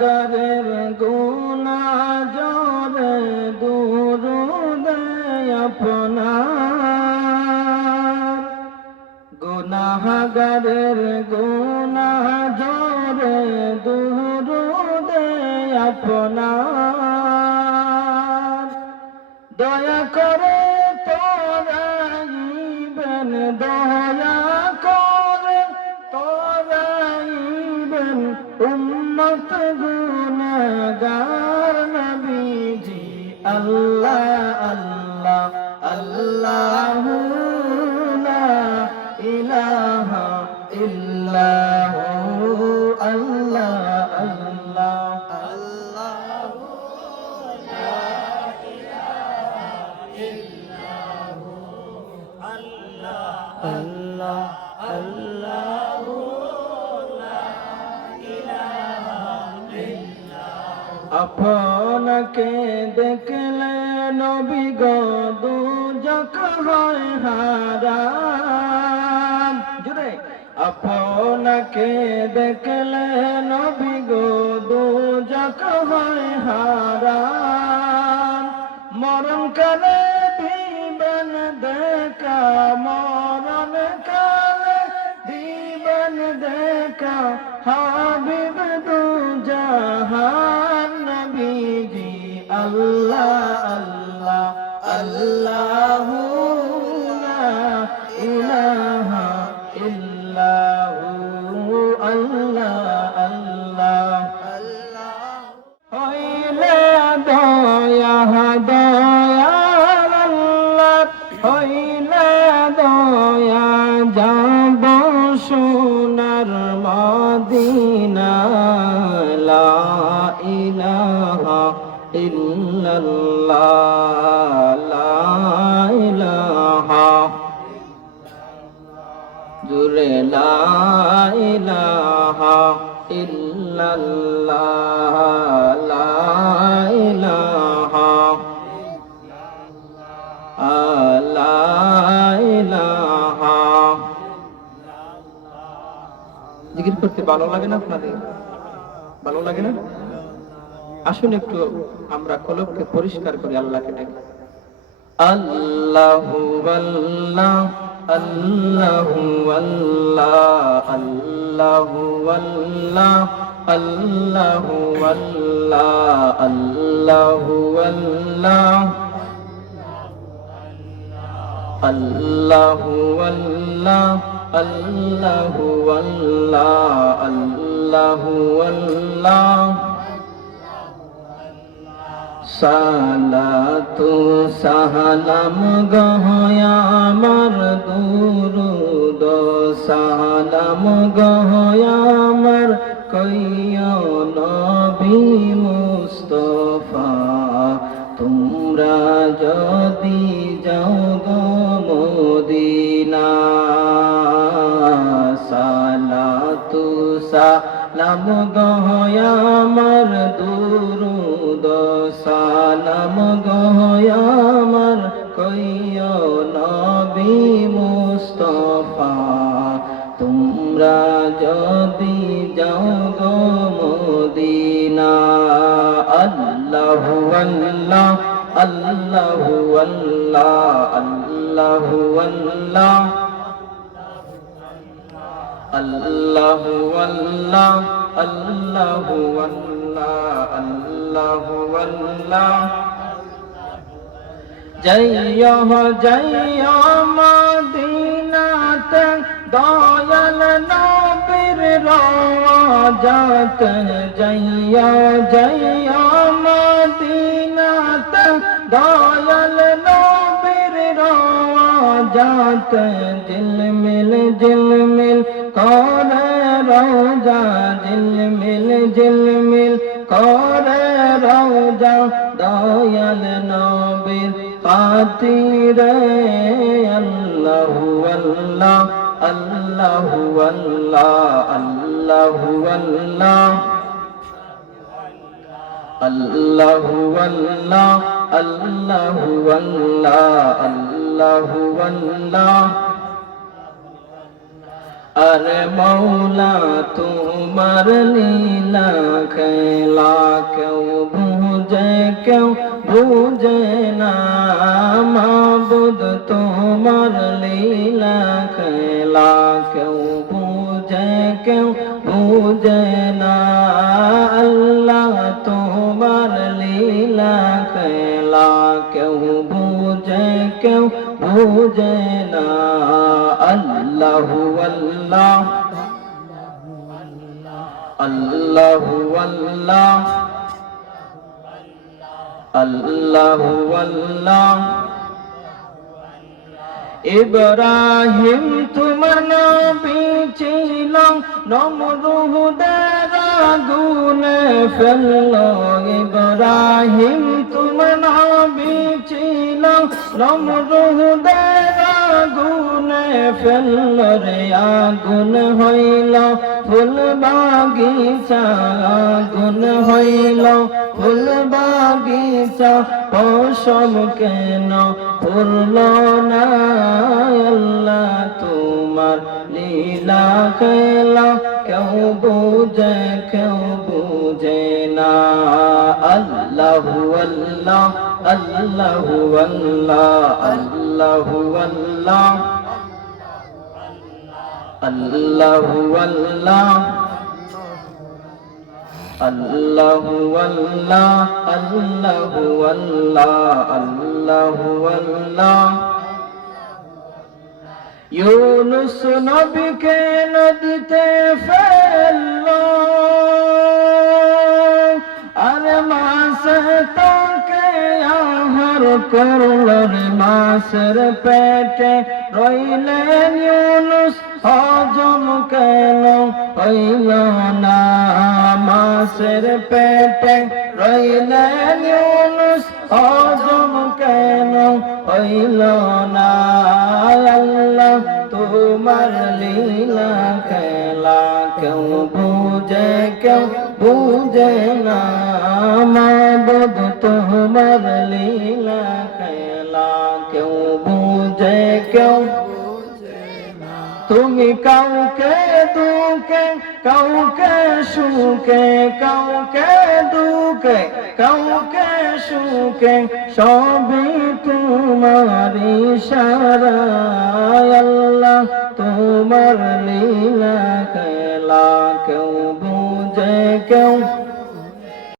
গুনাহগারের গুনাহ জরে দুরুদে আপনার, গুনাহগারের গুনাহ জরে দুরুদে আপনার, দয়া করে তোরাইবেন, দয়া করে তোরাইবেন উম্মত গুনাহগার নবীজি। আল্লাহ আল্লাহ আল্লাহু লা ইলাহা ইল্লাহু, আল্লাহ আল্লাহ আল্লাহু লা ইলাহা ইল্লাহু, আল্লাহ আল্লাহ আল্লাহু লা ইলাহা ইল্লাহু। আপনাকে দেখলে নবী গো দুজক হয় হারাম, জুড়ে আপনাকে দেখলে নবী গো দুজক হয় হারাম, মরণ কালে দিবেন দেখা, মরণ কালে দিবেন দেখা হাবিব দু জাহান নবীজি। আল্লাহ আল্লাহ আল্লাহু লা ইলাহা ইল্লাহু, আল্লাহ আল্লাহ আল্লাহ। হইলে দয়া দয়াল আল্লাহ, হইলে দয়া যাব সোনার মদিনা। লা ইলাহা ইল্লাল্লাহ, লা ইলাহা, জুরে লা ইলাহা ইল্লাল্লাহ, লা ইলাহা, লা ইলাহা। জিকির করতে ভালো লাগে না আপনাদের? ভালো লাগে না? আসুন একটু আমরা কলবকে পরিষ্কার করি, আল্লাহকে ডাকি। আল্লাহু আল্লাহ আল্লাহু আল্লাহ, আল্লাহু আল্লাহ আল্লাহু আল্লাহ, আল্লাহু আল্লাহ আল্লাহু আল্লাহ, আল্লাহু আল্লাহ, আল্লাহু আল্লাহ। সালাতু সালাম গহয়া আমার দুরুদ সালাম গহয়া আমার কইয়া নবী মুস্তাফা, তোমরা যদি যাও গো মদিনা। সালাতু সালাম গহয়া আমার দুরুদ সালাম গহয়া আমার কইয়া নবী মুস্তাফা, তোমরা যদি যাও গো মদিনা। আল্লাহু আল্লাহ আল্লাহু আল্লাহ, আল্লাহু আল্লাহ আল্লাহু আল্লাহ, আল্লাহু আল্লাহ, আল্লাহু আল্লাহ। জয় জয় মদিনাতে দয়াল নবীর রওজাতে, জয় জয় মদিনাতে দয়াল নবীর রওজাতে, ঝিলমিল ঝিলমিল করে রওজা, ঝিলমিল ঝিলমিল করে রওজা, দয়াল নবীর খাতিরে। আল্লাহু আল্লাহ আল্লাহু আল্লাহ, আল্লাহু আল্লাহ আল্লাহু আল্লাহ, আল্লাহু আল্লাহ, আল্লাহু আল্লাহ। আরে মৌলা তোমার লীলা খেলা কেউ বুঝে না মাবুদ তোমার লীলা খেলা কেউ বুঝে না আল্লাহ তোমার লীলা খেলা কেউ বুঝে না আল্লাহু আল্লাহ আল্লাহু আল্লাহ আল্লাহু আল্লাহ ইব্রাহিম তোমার নবী ছিল নমরুদের আগুনে ফেললো ইব্রাহিম তোমার নবী ছিল নমরুদের আগুনে ফেললো রে আগুন হইল ফুল বাগিচা আগুন হইল ফুল বাগিচা পশম কেন ফুরল না আল্লাহ তোমার লীলা খেলা কেউ বুঝে না আল্লাহু আল্লাহ আল্লাহু আল্লাহ আল্লাহু আল্লাহ আল্লাহু আল্লাহ আল্লাহু আল্লাহ আল্লাহু আল্লাহ আল্লাহু আল্লাহ ইউনুস নবীকে নদীতে ফেললো আরে মাছে তাকে আহার করলো রে মাছের পেটে রইলেন ইউনুস হজম কেন হইল না মাছের পেটে রইলেন ইউনুস হজম কেন হইল না আল্লাহ তোমার লীলা খেলা কেউ বুঝে না মাবুদ তোমার লীলা খেলা কেউ বুঝে না তুমি কাউকে দুঃখে কাউকে সুখে কাউকে দুঃখে কাউকে সুখে সবই তোমার ইশারায় আল্লাহ তোমার লীলা খেলা কেউ বুঝে